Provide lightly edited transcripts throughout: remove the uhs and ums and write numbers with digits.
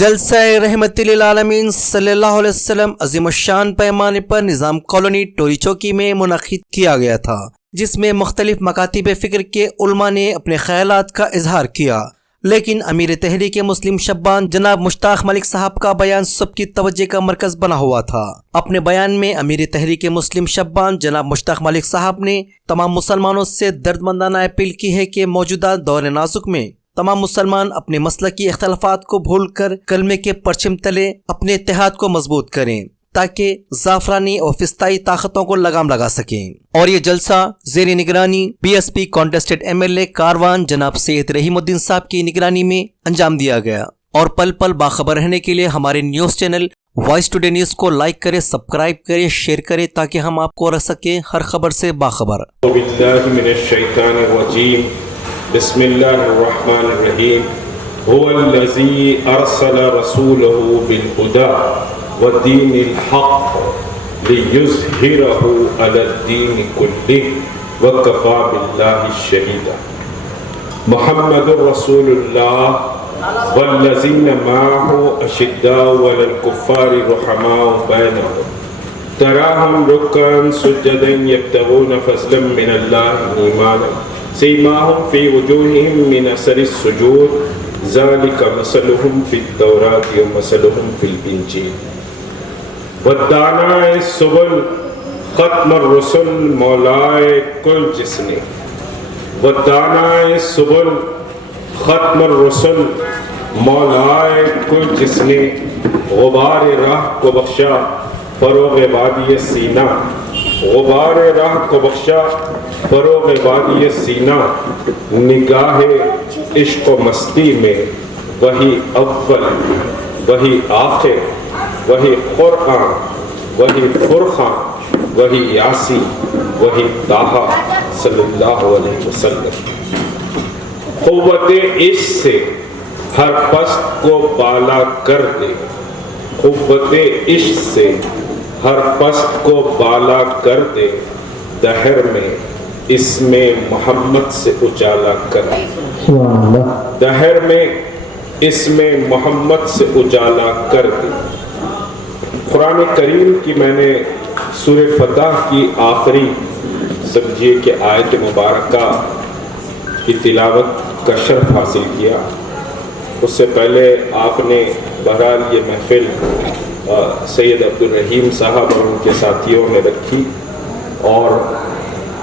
جلسہ رحمت للعالمین صلی اللہ علیہ وسلم عظیم الشان پیمانے پر نظام کالونی ٹوری چوکی میں منعقد کیا گیا تھا، جس میں مختلف مکاتب فکر کے علماء نے اپنے خیالات کا اظہار کیا، لیکن امیر تحریک مسلم شبان جناب مشتاق ملک صاحب کا بیان سب کی توجہ کا مرکز بنا ہوا تھا۔ اپنے بیان میں امیر تحریک مسلم شبان جناب مشتاق ملک صاحب نے تمام مسلمانوں سے دردمندانہ اپیل کی ہے کہ موجودہ دور نازک میں تمام مسلمان اپنے مسلکی اختلافات کو بھول کر کلمے کے پرچم تلے اپنے اتحاد کو مضبوط کریں تاکہ زعفرانی اور فسطائی طاقتوں کو لگام لگا سکیں۔ اور یہ جلسہ زیر نگرانی B S P contested M L A Karwan جناب سید رحیم الدین صاحب کی نگرانی میں انجام دیا گیا۔ اور پل پل باخبر رہنے کے لیے ہمارے news channel Voice Today News کو لائک کریں، سبسکرائب کریں، شیئر کریں تاکہ ہم آپ کو رکھ سکیں ہر خبر سے باخبر۔ بسم اللہ الرحمن الرحیم هو الذی ارسل رسولہ بالہدی ودین الحق لیظہرہ علی الدین کلہ وکفی باللہ شہیدا۔ محمد رسول اللہ والذین معہ اشداء علی الکفار رحماء بینہم تراہم رکعا سجدا یبتغون فضلا من اللہ ایمانا سیماہم فی وجوہہم من اثر السجود ذالک مثلہم فی التوراۃ ومثلہم فی الانجیل وداناء السبل ختم الرسل مولائے کل جس نے وداناء السبل ختم الرسل مولائے کل جس نے غبار راہ کو بخشا فروغ وادی سینہ غبار راہ کو بخشا فروغ وادی سینہ نگاہ عشق و مستی میں وہی اول وہی آخر وہی قرآن وہی فرقان وہی یاسی وہی طٰہٰ صلی اللہ علیہ وسلم۔ قوت عشق سے ہر پست کو بالا کر دے، قوت عشق سے ہر پست کو بالا کر دے، دہر میں اس میں محمد سے اجالا کر دے، دہر میں اس میں محمد سے اجالا کر دے۔ قرآن کریم کی میں نے سورہ فتح کی آخری سمجھیے کہ آیت مبارکہ کی تلاوت کا شرف حاصل کیا۔ اس سے پہلے آپ نے بہرحال یہ محفل سید عبدالرحیم صاحب اور ان کے ساتھیوں نے رکھی، اور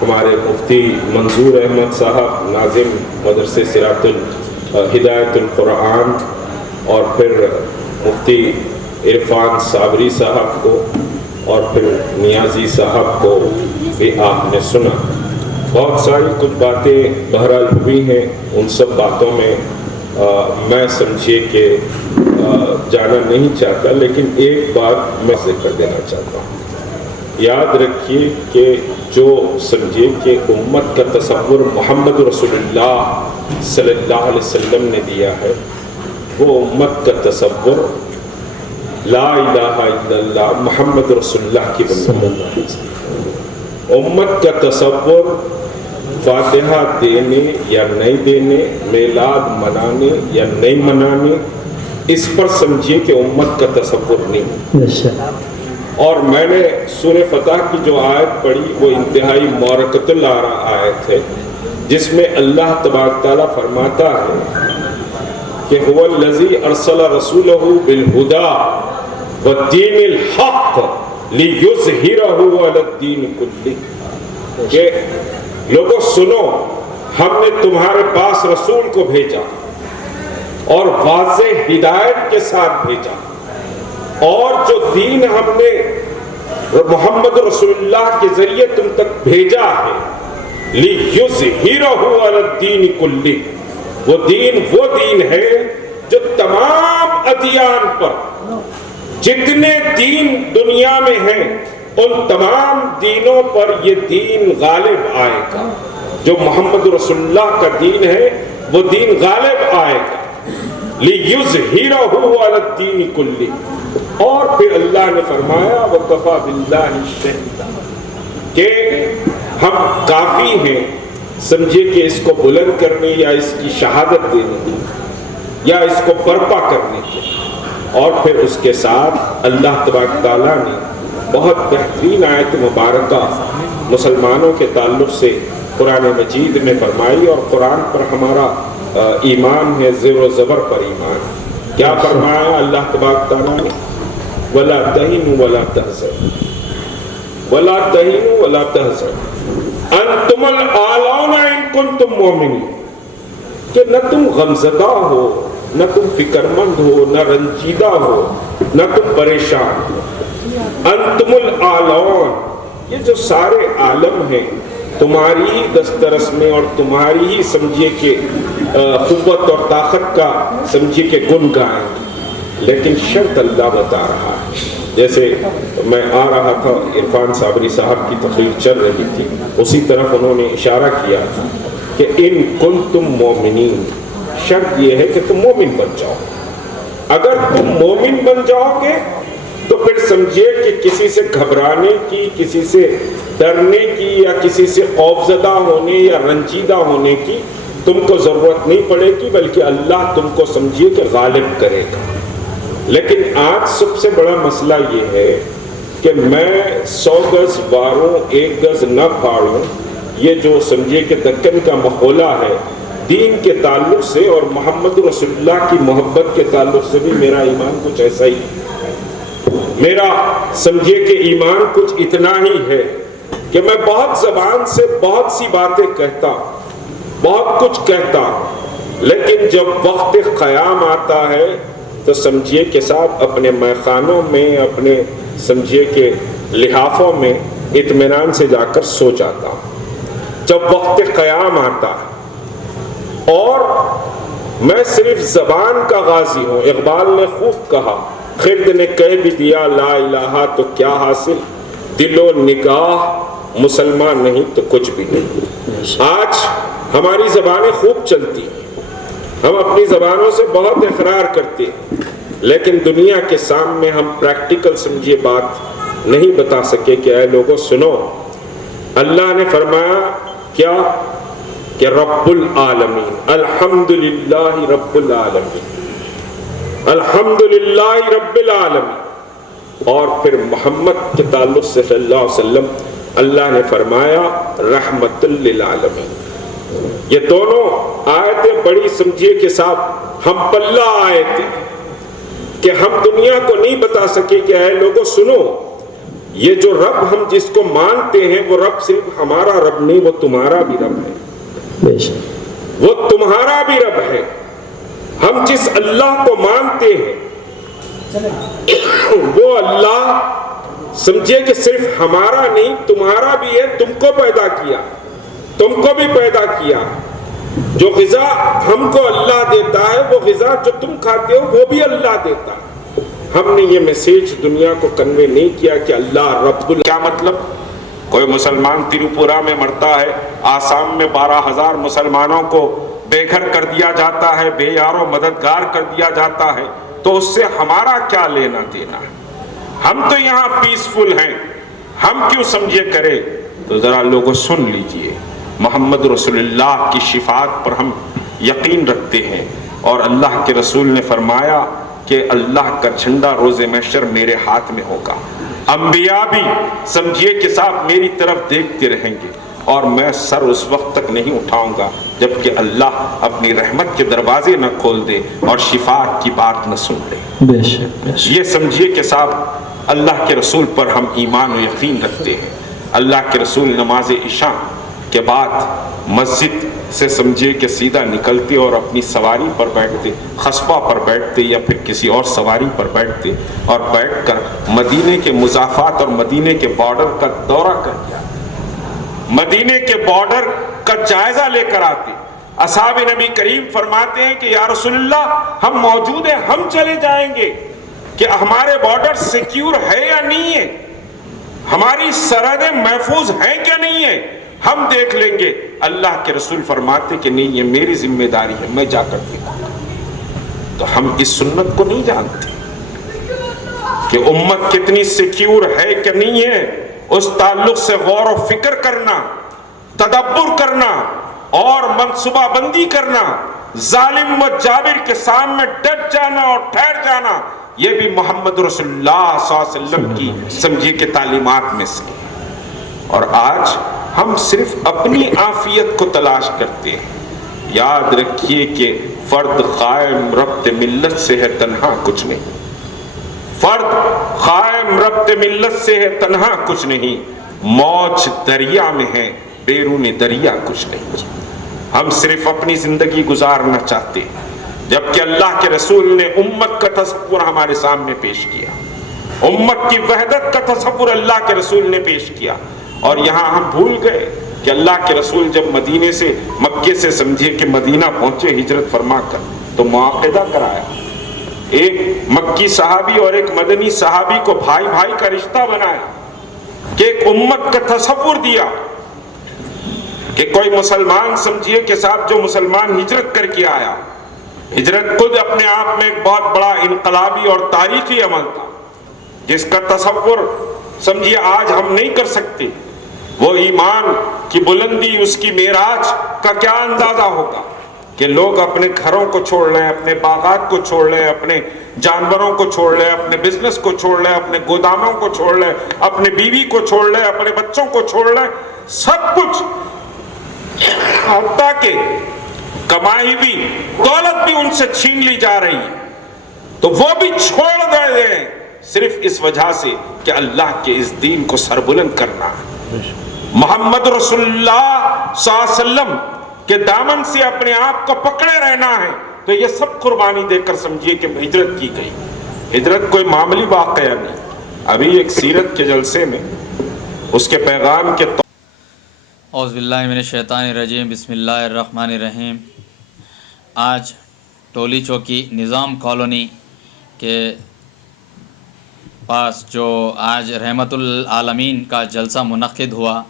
ہمارے مفتی منظور احمد صاحب ناظم مدرسے صراط ہدایت القرآن، اور پھر مفتی عرفان صابری صاحب کو، اور پھر نیازی صاحب کو بھی آپ نے سنا۔ بہت ساری کچھ باتیں بہرحال ہوئی ہیں، ان سب باتوں میں میں سمجھیے کہ جانا نہیں چاہتا، لیکن ایک بات میں ذکر دینا چاہتا ہوں۔ یاد رکھیے کہ جو سمجھیے کہ امت کا تصور محمد رسول اللہ صلی اللہ علیہ وسلم نے دیا ہے، وہ امت کا تصور لا الہ الا اللہ محمد رسول اللہ کی بنیاد ہے۔ امت کا تصور فاتحہ دینے یا نہیں دینے، میلاد منانے یا نہیں منانے، اس پر سمجھیے کہ امت کا تصور نہیں۔ اور میں نے سورہ فتح کی جو آیت پڑھی وہ انتہائی مورکۃ العرا آیت ہے، جس میں اللہ تبارک تعالیٰ فرماتا ہے کہ هو الذی ارسل رسولہ بالہدی والدین الحق لیظہرہ علی الدین کلہ، کہ لوگوں سنو، ہم نے تمہارے پاس رسول کو بھیجا اور واضح ہدایت کے ساتھ بھیجا، اور جو دین ہم نے محمد رسول اللہ کے ذریعے تم تک بھیجا ہے لیظہرہ علی الدین کلہ، وہ دین ہے جو تمام ادیان پر، جتنے دین دنیا میں ہیں ان تمام دینوں پر یہ دین غالب آئے گا۔ جو محمد رسول اللہ کا دین ہے وہ دین غالب آئے گا، لیظہرہ علی الدین کلہ۔ اور پھر اللہ نے فرمایا وکفی باللہ شہیدا، کہ ہم کافی ہیں، سمجھے کہ اس کو بلند کرنے یا اس کی شہادت دینے یا اس کو برپا کرنے کے، اور پھر اس کے ساتھ اللہ تبارک تعالیٰ نے بہت بہترین آیت مبارکہ مسلمانوں کے تعلق سے قرآن مجید میں فرمائی، اور قرآن پر ہمارا ایمان ہے، زیر و زبر پر ایمان۔ کیا فرمایا اللہ تبارک تعالیٰ نے؟ وَلَا تَهِنُوا وَلَا تَحْزَنُوا وَلَا تَهِنُوا وَلَا تَحْزَنُوا أَنْتُمُ الْأَعْلَوْنَ إِن كُنتُم مُؤْمِنِينَ، کہ نہ تم غمزدہ ہو، نہ تم فکر مند ہو، نہ رنجیدہ ہو، نہ تم پریشان ہو۔ انتم العالون، یہ جو سارے عالم ہیں تمہاری ہی دسترس میں اور تمہاری ہی سمجھیے کہ قوت اور طاقت کا سمجھیے کہ گن گائیں، لیکن شرط اللہ بتا رہا ہے۔ جیسے میں آ رہا تھا، عرفان صابری صاحب کی تقریر چل رہی تھی، اسی طرف انہوں نے اشارہ کیا تھا کہ ان کنتم مومنین، شرط یہ ہے کہ تم مومن بن جاؤ۔ اگر تم مومن بن جاؤ گے تو پھر سمجھیے کہ کسی سے گھبرانے کی، کسی سے ڈرنے کی، یا کسی سے خوفزدہ ہونے یا رنجیدہ ہونے کی تم کو ضرورت نہیں پڑے گی، بلکہ اللہ تم کو سمجھیے کہ غالب کرے گا۔ لیکن آج سب سے بڑا مسئلہ یہ ہے کہ میں 100 گز واروں 1 گز نہ پھاڑوں، یہ جو سمجھیے کہ دکن کا مقولہ ہے، دین کے تعلق سے اور محمد رسول اللہ کی محبت کے تعلق سے بھی میرا ایمان کچھ ایسا ہی ہے۔ میرا سمجھے کہ ایمان کچھ اتنا ہی ہے کہ میں بہت زبان سے بہت سی باتیں کہتا، بہت کچھ کہتا، لیکن جب وقت قیام آتا ہے تو سمجھیے کہ صاحب اپنے میخانوں میں، اپنے سمجھیے کہ لحافوں میں اطمینان سے جا کر سو جاتا ہوں جب وقت قیام آتا ہے۔ اور میں صرف زبان کا غازی ہوں۔ اقبال نے خوب کہا، خرد نے کہہ بھی دیا لا الہ تو کیا حاصل، دل و نگاہ مسلمان نہیں تو کچھ بھی نہیں۔ آج ہماری زبانیں خوب چلتی ہیں، ہم اپنی زبانوں سے بہت اقرار کرتے ہیں، لیکن دنیا کے سامنے ہم پریکٹیکل سمجھیے بات نہیں بتا سکے کہ اے لوگوں سنو، اللہ نے فرمایا کیا کہ رب العالمین، الحمدللہ رب العالمین، الحمدللہ رب العالمین۔ اور پھر محمد کے تعلق سے صلی اللہ علیہ وسلم اللہ نے فرمایا رحمت للعالمین۔ یہ دونوں آیتیں بڑی سمجھیے کہ صاحب ہم پلہ آئے تھے کہ ہم دنیا کو نہیں بتا سکے کہ اے لوگوں سنو، یہ جو رب ہم جس کو مانتے ہیں وہ رب صرف ہمارا رب نہیں، وہ تمہارا بھی رب ہے، وہ تمہارا بھی رب ہے۔ ہم جس اللہ کو مانتے ہیں وہ اللہ سمجھے کہ صرف ہمارا نہیں تمہارا بھی ہے، تم کو پیدا کیا، تم کو بھی پیدا کیا۔ جو غذا ہم کو اللہ دیتا ہے وہ غذا جو تم کھاتے ہو وہ بھی اللہ دیتا ہے۔ ہم نے یہ میسیج دنیا کو کنوے نہیں کیا کہ اللہ رب کیا مطلب؟ کوئی مسلمان تریپورہ میں مرتا ہے، آسام میں 12,000 مسلمانوں کو بے گھر کر دیا جاتا ہے، بے یار و مددگار کر دیا جاتا ہے، تو اس سے ہمارا کیا لینا دینا ہے؟ ہم تو یہاں پیسفل ہیں، ہم کیوں سمجھے کرے؟ تو ذرا لوگوں سن لیجئے، محمد رسول اللہ کی شفاعت پر ہم یقین رکھتے ہیں، اور اللہ کے رسول نے فرمایا کہ اللہ کا جھنڈا روز محشر میرے ہاتھ میں ہوگا، انبیاء بھی سمجھیے کہ صاحب میری طرف دیکھتے رہیں گے، اور میں سر اس وقت تک نہیں اٹھاؤں گا جب کہ اللہ اپنی رحمت کے دروازے نہ کھول دے اور شفاعت کی بات نہ سن لے۔ یہ سمجھیے کہ صاحب اللہ کے رسول پر ہم ایمان و یقین رکھتے ہیں۔ اللہ کے رسول نماز عشاء کے بعد مسجد سے سمجھیے کہ سیدھا نکلتے اور اپنی سواری پر بیٹھتے، خصبہ پر بیٹھتے یا پھر کسی اور سواری پر بیٹھتے، اور بیٹھ کر مدینے کے مضافات اور مدینے کے بارڈر کا دورہ کر دیا، مدینے کے بارڈر کا جائزہ لے کر آتے۔ اصحاب نبی کریم فرماتے ہیں کہ یا رسول اللہ ہم موجود ہیں، ہم چلے جائیں گے کہ ہمارے بارڈر سیکیور ہے یا نہیں ہے، ہماری سرحدیں محفوظ ہیں کیا نہیں ہے، ہم دیکھ لیں گے۔ اللہ کے رسول فرماتے کہ نہیں، یہ میری ذمہ داری ہے، میں جا کر دیکھوں گا۔ تو ہم اس سنت کو نہیں جانتے کہ امت کتنی سیکیور ہے کہ نہیں ہے، اس تعلق سے غور و فکر کرنا، تدبر کرنا اور منصوبہ بندی کرنا، ظالم و جابر کے سامنے ڈٹ جانا اور ٹھہر جانا، یہ بھی محمد رسول اللہ صلی اللہ علیہ وسلم کی سمجھیے کہ تعلیمات میں سے. اور آج ہم صرف اپنی عافیت کو تلاش کرتے ہیں. یاد رکھیے کہ فرد قائم ربط ملت سے ہے تنہا کچھ نہیں. فرد قائم ربط ملت سے ہے تنہا کچھ نہیں. موج دریا میں ہے بیرون دریا کچھ نہیں. ہم صرف اپنی زندگی گزارنا چاہتے ہیں جبکہ اللہ کے رسول نے امت کا تصور ہمارے سامنے پیش کیا. امت کی وحدت کا تصور اللہ کے رسول نے پیش کیا. اور یہاں ہم بھول گئے کہ اللہ کے رسول جب مدینے سے مکے سے سمجھیے کہ مدینہ پہنچے ہجرت فرما کر تو معاہدہ کرایا. ایک مکی صحابی اور ایک مدنی صحابی کو بھائی بھائی کا رشتہ بنایا کہ ایک امت کا تصور دیا کہ کوئی مسلمان سمجھیے کہ صاحب جو مسلمان ہجرت کر کے آیا، ہجرت خود اپنے آپ میں ایک بہت بڑا انقلابی اور تاریخی عمل تھا جس کا تصور سمجھیے آج ہم نہیں کر سکتے. وہ ایمان کی بلندی، اس کی معراج کا کیا اندازہ ہوگا کہ لوگ اپنے گھروں کو چھوڑ لیں، اپنے باغات کو چھوڑ لیں، اپنے جانوروں کو چھوڑ لیں، اپنے بزنس کو چھوڑ لیں، اپنے گوداموں کو چھوڑ لیں، اپنے بیوی کو چھوڑ لیں، اپنے بچوں کو چھوڑ لیں، سب کچھ، حتیٰ کہ کمائی بھی، دولت بھی ان سے چھین لی جا رہی ہے تو وہ بھی چھوڑ دیں صرف اس وجہ سے کہ اللہ کے اس دین کو سربلند کرنا ہے. محمد رسول اللہ صلی اللہ علیہ وسلم کے دامن سے اپنے آپ کو پکڑے رہنا ہے تو یہ سب قربانی دے کر سمجھیے کہ ہجرت کی گئی. ہجرت کوئی معمولی واقعہ نہیں. ابھی ایک سیرت کے جلسے میں اس کے پیغام کے اعوذ باللہ من الشیطان الرجیم، بسم اللہ الرحمن الرحیم. آج ٹولی چوکی نظام کالونی کے پاس جو آج رحمت العالمین کا جلسہ منعقد ہوا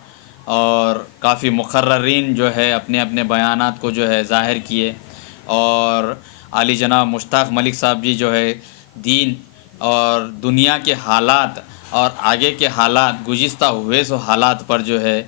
اور کافی مقررین جو ہے اپنے اپنے بیانات کو جو ہے ظاہر کیے اور عالی جناب مشتاق ملک صاحب جی جو ہے دین اور دنیا کے حالات اور آگے کے حالات، گزشتہ ہوئے سو حالات پر جو ہے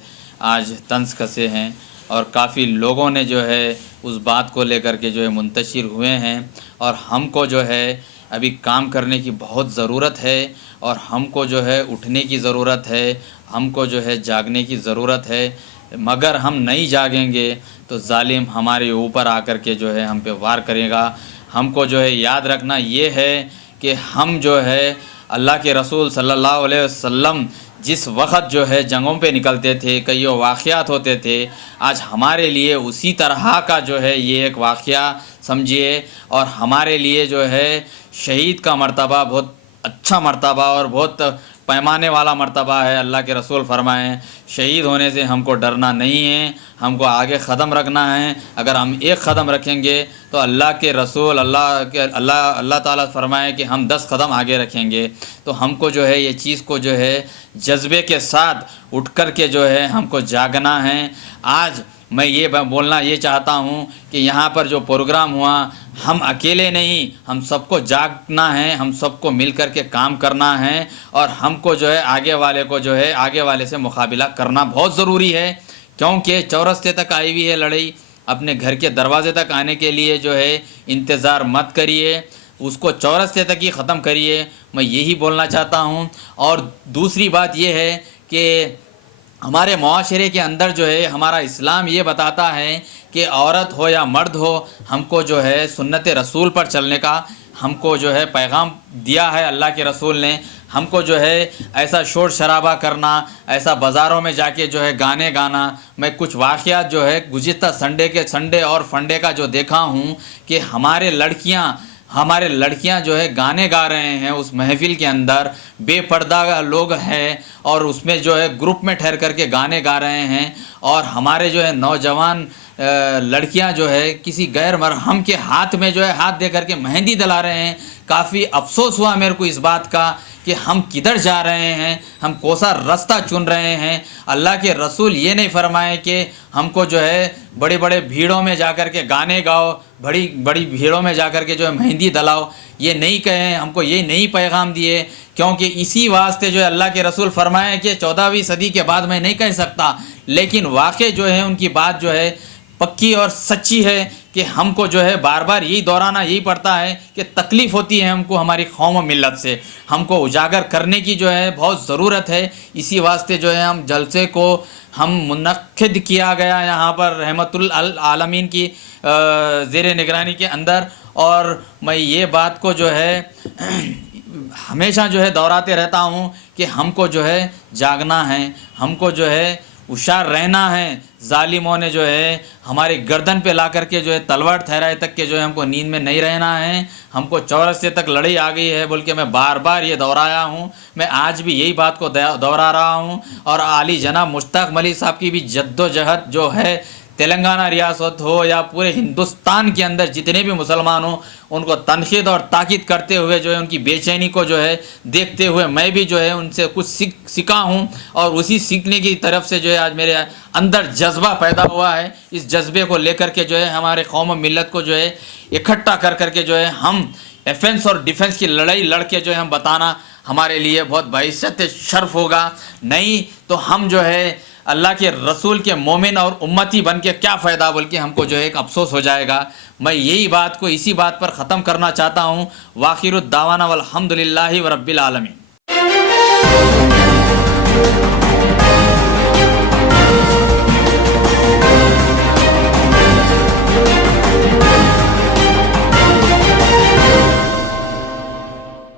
آج طنز کسے ہیں اور کافی لوگوں نے جو ہے اس بات کو لے کر کے جو ہے منتشر ہوئے ہیں. اور ہم کو جو ہے ابھی کام کرنے کی بہت ضرورت ہے اور ہم کو جو ہے اٹھنے کی ضرورت ہے، ہم کو جو ہے جاگنے کی ضرورت ہے. مگر ہم نہیں جاگیں گے تو ظالم ہمارے اوپر آ کر کے جو ہے ہم پہ وار کرے گا. ہم کو جو ہے یاد رکھنا یہ ہے کہ ہم جو ہے اللہ کے رسول صلی اللہ علیہ وسلم جس وقت جو ہے جنگوں پہ نکلتے تھے، کئی واقعات ہوتے تھے، آج ہمارے لیے اسی طرح کا جو ہے یہ ایک واقعہ سمجھیے. اور ہمارے لیے جو ہے شہید کا مرتبہ بہت اچھا مرتبہ اور بہت پیمانے والا مرتبہ ہے. اللہ کے رسول فرمائیں شہید ہونے سے ہم کو ڈرنا نہیں ہے، ہم کو آگے قدم رکھنا ہے. اگر ہم ایک قدم رکھیں گے تو اللہ کے رسول اللہ تعالیٰ فرمائے کہ ہم 10 قدم آگے رکھیں گے. تو ہم کو جو ہے یہ چیز کو جو ہے جذبے کے ساتھ اٹھ کر کے جو ہے ہم کو جاگنا ہے. آج میں یہ بولنا یہ چاہتا ہوں کہ یہاں پر جو پروگرام ہوا ہم اکیلے نہیں، ہم سب کو جاگنا ہے، ہم سب کو مل کر کے کام کرنا ہے اور ہم کو جو ہے آگے والے کو جو ہے آگے والے سے مقابلہ کرنا بہت ضروری ہے. کیونکہ چورستے تک آئی ہوئی ہے لڑائی، اپنے گھر کے دروازے تک آنے کے لیے جو ہے انتظار مت کریے، اس کو چورستے تک ہی ختم کریے. میں یہی بولنا چاہتا ہوں. اور دوسری بات یہ ہے کہ ہمارے معاشرے کے اندر جو ہے ہمارا اسلام یہ بتاتا ہے کہ عورت ہو یا مرد ہو، ہم کو جو ہے سنت رسول پر چلنے کا ہم کو جو ہے پیغام دیا ہے اللہ کے رسول نے. ہم کو جو ہے ایسا شور شرابہ کرنا، ایسا بازاروں میں جا کے جو ہے گانے گانا، میں کچھ واقعات جو ہے گزشتہ سنڈے اور فنڈے کا جو دیکھا ہوں کہ ہمارے لڑکیاں جو ہے گانے گا رہے ہیں اس محفل کے اندر، بے پردہ لوگ ہیں اور اس میں جو ہے گروپ میں ٹھہر کر کے گانے گا رہے ہیں. اور ہمارے جو ہے نوجوان لڑکیاں جو ہے کسی غیر مرحم کے ہاتھ میں جو ہے ہاتھ دے کر کے مہندی دلا رہے ہیں. کافی افسوس ہوا میرے کو اس بات کا کہ ہم کدھر جا رہے ہیں، ہم کوسا رستہ چن رہے ہیں. اللہ کے رسول یہ نہیں فرمائے کہ ہم کو جو ہے بڑے بڑے بھیڑوں میں جا کر کے گانے گاؤ، بڑی بھیڑوں میں جا کر کے جو ہے مہندی دلاؤ، یہ نہیں کہیں، ہم کو یہ نہیں پیغام دیے. کیونکہ اسی واسطے جو ہے اللہ کے رسول فرمائے کہ 14ویں صدی کے بعد میں نہیں کہہ سکتا، لیکن واقع جو ہے ان کی بات جو ہے پکی اور سچی ہے کہ ہم کو جو ہے بار بار یہی دہرانا یہی پڑتا ہے کہ تکلیف ہوتی ہے ہم کو ہماری قوم و ملت سے، ہم کو اجاگر کرنے کی جو ہے بہت ضرورت ہے۔ اسی واسطے جو ہے ہم جلسے کو ہم منعقد کیا گیا یہاں پر رحمت العالمین کی زیر نگرانی کے اندر، اور میں یہ بات کو جو ہے ہمیشہ جو ہے دہراتے رہتا ہوں کہ ہم کو جو ہے جاگنا ہے، ہم کو جو ہے ہوشیار رہنا ہے۔ ظالموں نے جو ہے ہماری گردن پہ لا کر کے جو ہے تلوار ٹھہرائے تک کہ جو ہے ہم کو نیند میں نہیں رہنا ہے، ہم کو چورسے تک لڑائی آ گئی ہے بول کے میں بار بار یہ دہرایا ہوں۔ میں آج بھی یہی بات کو دہرا رہا ہوں، اور عالی جناب مشتاق ملک صاحب کی بھی جد و جہد جو ہے تلنگانہ ریاست ہو یا پورے ہندوستان کے اندر جتنے بھی مسلمان ہوں، ان کو تنقید اور تاکید کرتے ہوئے جو ہے ان کی بے چینی کو جو ہے دیکھتے ہوئے میں بھی جو ہے ان سے کچھ سیکھا ہوں، اور اسی سیکھنے کی طرف سے جو ہے آج میرے اندر جذبہ پیدا ہوا ہے۔ اس جذبے کو لے کر کے جو ہے ہمارے قوم و ملت کو جو ہے اکٹھا کر کر کے جو ہے ہم ایفنس اور ڈیفنس کی لڑائی لڑ کے جو ہے ہم بتانا ہمارے لیے بہت باعث شرف ہوگا۔ نہیں تو ہم جو ہے اللہ کے رسول کے مومن اور امتی بن کے کیا فائدہ بول کے ہم کو جو ہے ایک افسوس ہو جائے گا۔ میں یہی بات کو اسی بات پر ختم کرنا چاہتا ہوں۔ وآخر الدعوانا والحمد للہ رب العالمین۔